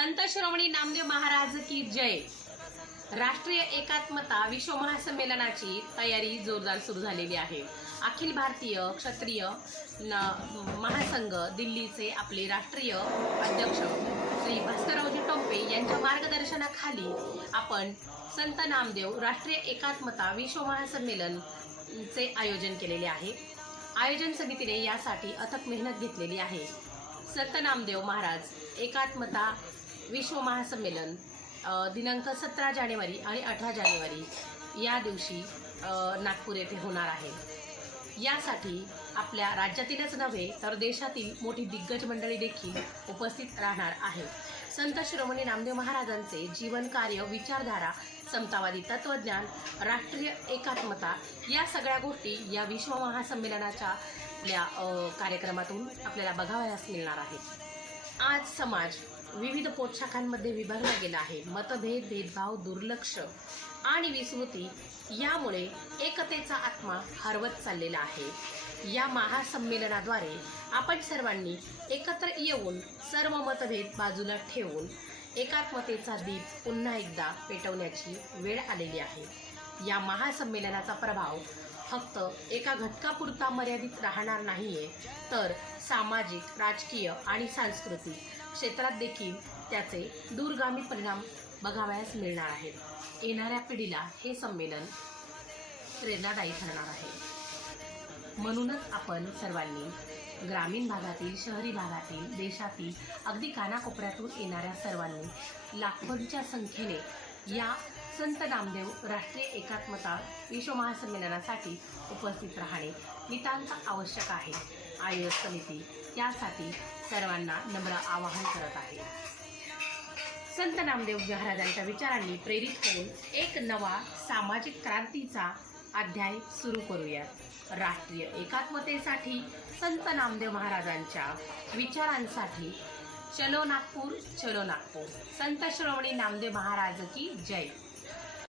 संत श्रोमणी नामदेव महाराज की जय. राष्ट्रीय एकात्मता विश्व महासंमेलनाची तयारी जोरदार सुरू झालेली आहे. अखिल भारतीय क्षत्रिय न- महासंघ दिल्लीचे आपले राष्ट्रीय अध्यक्ष श्री भास्कररावजी टोपे यांच्या मार्गदर्शनाखाली आपण संत नामदेव राष्ट्रीय एकात्मता विश्व महासंमेलनचे आयोजन केलेले आहे. आयोजन समितीने यासाठी अथक मेहनत घेतलेली आहे. संत नामदेव महाराज एकात्मता विश्व महासंमेलन दिनांक सतरा जानेवारी आणि अठरा जानेवारी या दिवशी नागपूर येथे होणार आहे. यासाठी आपल्या राज्यातीलच नव्हे तर देशातील मोठी दिग्गज मंडळी देखील उपस्थित राहणार आहे संत शिरोमणी नामदेव महाराजांचे जीवनकार्य विचारधारा समतावादी तत्वज्ञान राष्ट्रीय एकात्मता या सगळ्या गोष्टी या विश्व महासंमेलनाच्या आपल्या कार्यक्रमातून आपल्याला बघावयास मिळणार आहेत. आज समाज विविध पोशाखांमध्ये विभागला गेला आहे. मतभेद भेदभाव दुर्लक्ष आणि विस्मृती यामुळे एकतेचा आत्मा हरवत चाललेला आहे. या महासंमेलनाद्वारे आपण सर्वांनी एकत्र येऊन सर्व मतभेद बाजूला ठेवून एकात्मतेचा दीप पुन्हा एकदा पेटवण्याची वेळ आलेली आहे. या महासंमेलनाचा प्रभाव फक्त एका घटकापुरता मर्यादित राहणार नाहीये. तर सामाजिक राजकीय आणि सांस्कृतिक क्षेत्रात देखील त्याचे दूरगामी परिणाम बघावयास मिळणार आहेत. येणाऱ्या पिढीला हे संमेलन प्रेरणादायी ठरणार आहे. म्हणूनच आपण सर्वांनी ग्रामीण भागातील शहरी भागातील देशातील अगदी कानाकोपऱ्यातून येणाऱ्या सर्वांनी लाखोंच्या संख्येने या संत नामदेव राष्ट्रीय एकात्मता विश्व महासंमेलनासाठी उपस्थित राहणे नितांत आवश्यक आहे. आयोजक समिती त्यासाठी सर्वांना नम्र आवाहन करत आहे. संत नामदेव महाराजांच्या विचारांनी प्रेरित होऊन एक नवा सामाजिक क्रांतीचा अध्याय सुरू करूयात. राष्ट्रीय एकात्मतेसाठी संत नामदेव महाराजांच्या विचारांसाठी चलो नागपूर चलो नागपूर. संत श्रवणी नामदेव महाराज की जय.